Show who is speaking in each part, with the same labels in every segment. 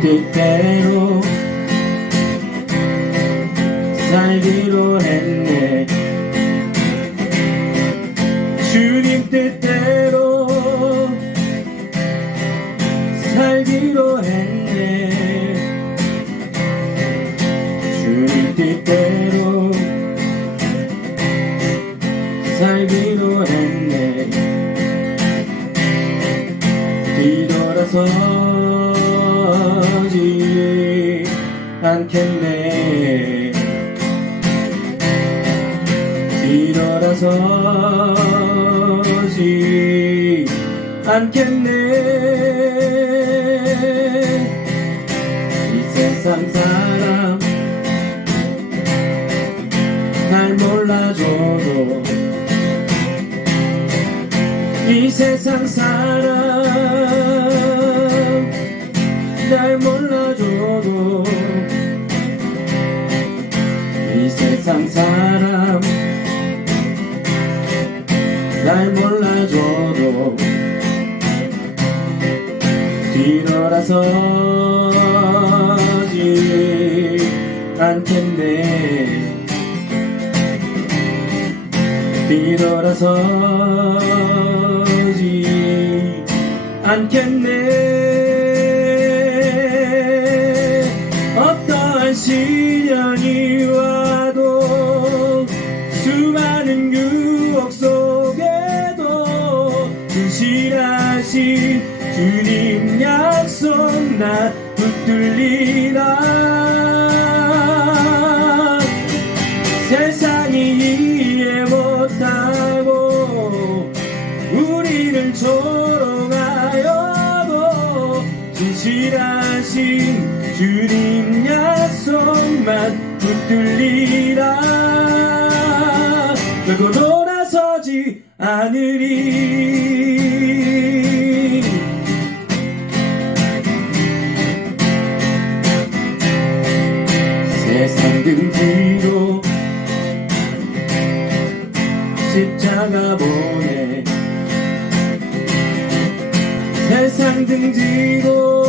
Speaker 1: 뜻대로 살기로 했네. 주님 뜻대로 살기로 했네. 주님 뜻대로 살기로 했네. 뒤돌아서 않겠네. 뒤돌아서지 않겠네. 이 세상 사람 날 몰라줘도 이 세상 사람 날 몰라줘 세상 사람. 날 몰라줘도 뒤돌아서지 않겠네. 뒤돌아서지 않겠네 진실하신 주님 약속 나 붙들리라. 세상이 이해 못하고 우리를 조롱하여도 진실하신 주님 약속만 붙들리라. 결코 돌아서지 않으리 세상 등 뒤로 십자가 보내. 세상 등 지고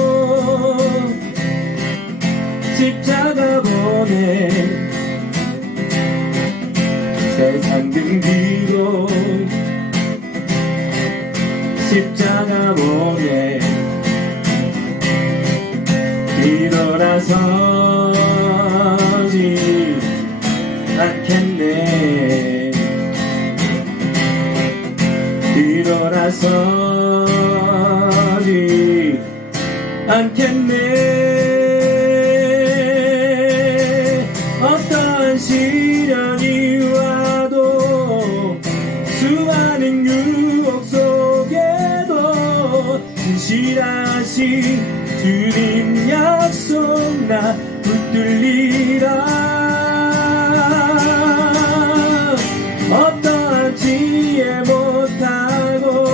Speaker 1: 십자가 등 뒤로 십자가 보내 뒤돌아서지 않겠네. 뒤돌아서지 않겠네 약속 나 붙들리라. 어떠한 지혜 못하고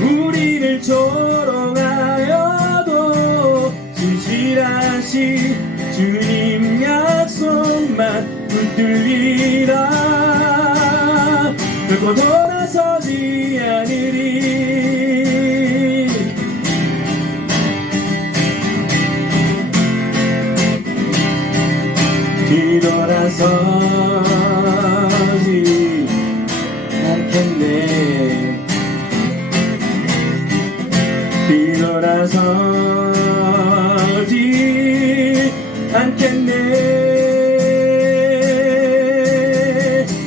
Speaker 1: 우리를 조롱하여도 진실하신 주님 약속만 붙들리라. 돌 뒤돌아서지 않겠네. 뒤돌아서지 않겠네.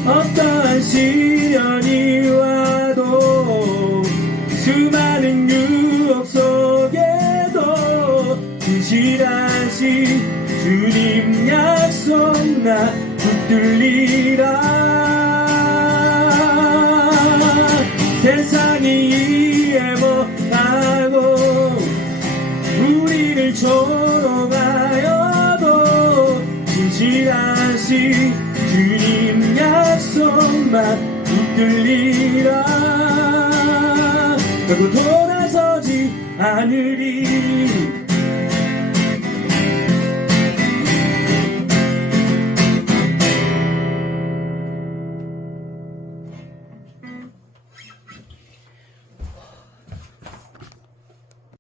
Speaker 1: 어떠한 시련이 와도 수많은 유혹 속에도 진실하신 주님 약속 나 붙들리라. 세상이 이해 못하고 우리를 조롱하여도 진실하신 주님 약속만 붙들리라. 결국 돌아서지 않으리